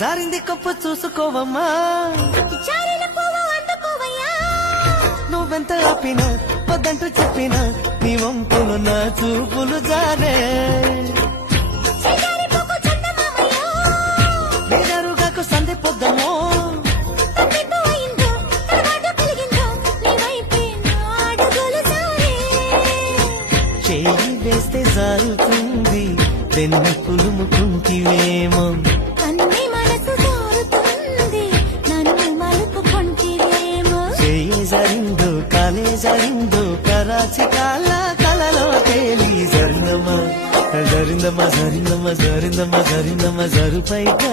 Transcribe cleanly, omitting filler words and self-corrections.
జారింది కప్పు చూసుకోవమ్మా, నువ్వెంత ఆపినా వద్దంటూ చెప్పినా నీ వంపులు నా చూపులు జారే. వేదారుగాకు సంధి పొద్దమో చేయి వేస్తే జారుతుంది వెన్ను పులుముకుంటివేమో. చేయి జరిందో కాలే జరిందో కరాచి కాల కలలో తేలి జరిందమ్మా జరిందమ్మా జరిందమ్మా జరిందమ్మా జరిందమ్మా జరుపైగా